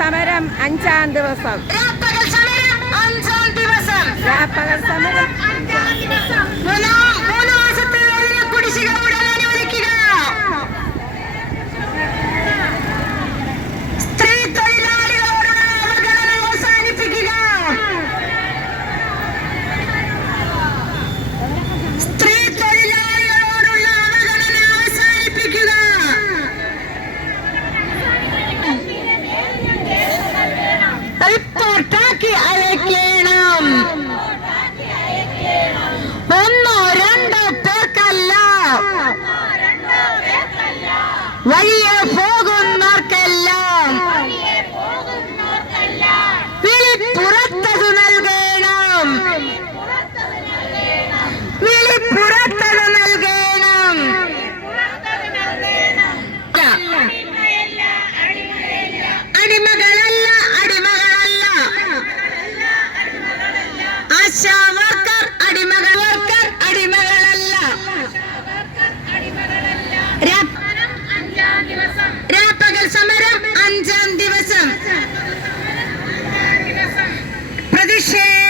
സമരം അഞ്ചാം ദിവസം. രാപ്പകൽ സമരം അഞ്ചാം ദിവസം. YFA! സമരം അഞ്ചാം ദിവസം. പ്രതിഷേധ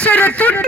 ஈஸ்வர துட்டு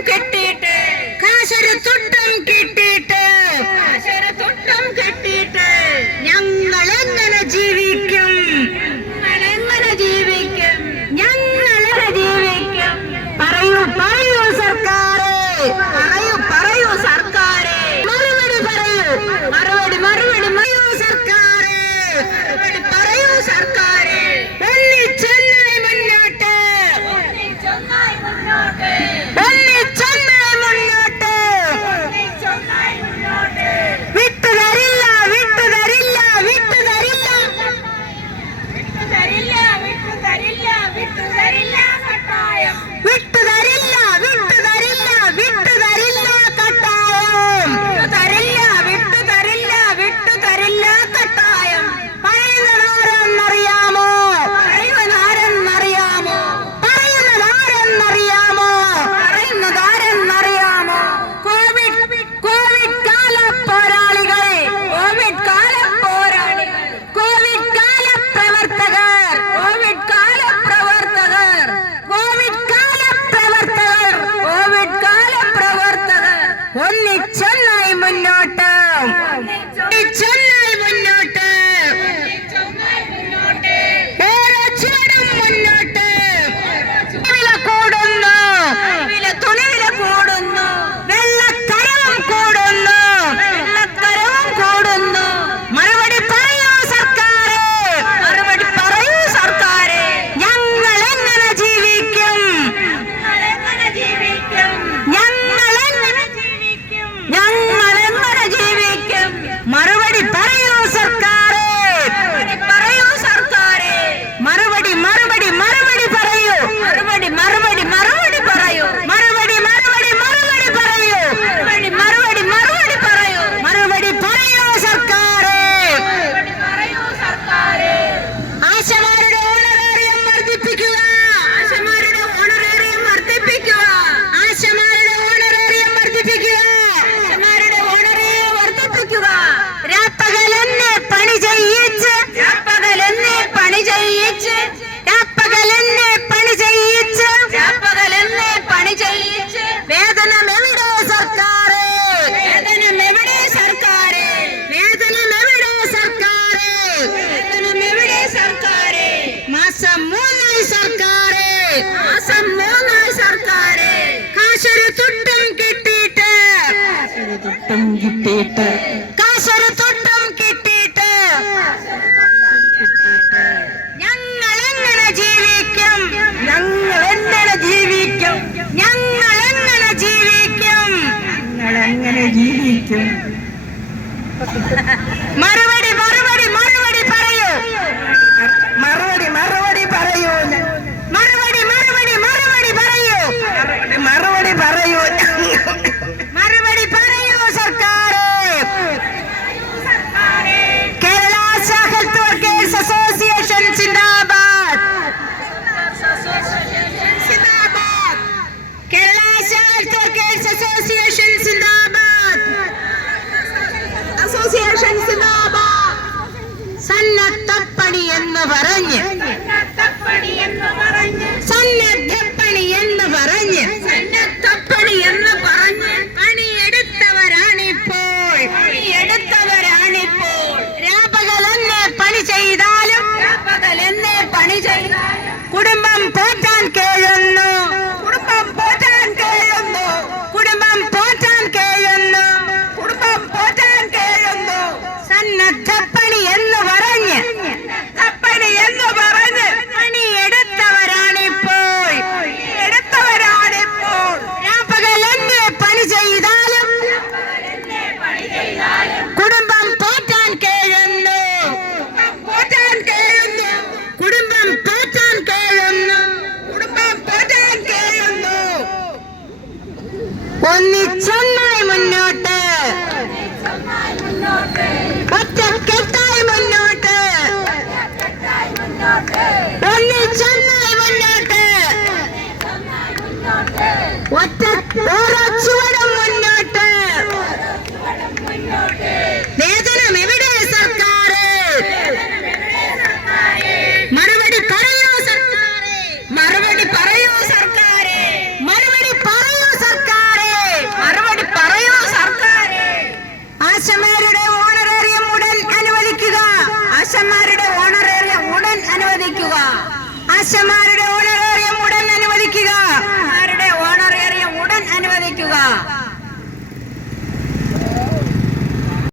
தப்பனி என்ன வரங்க?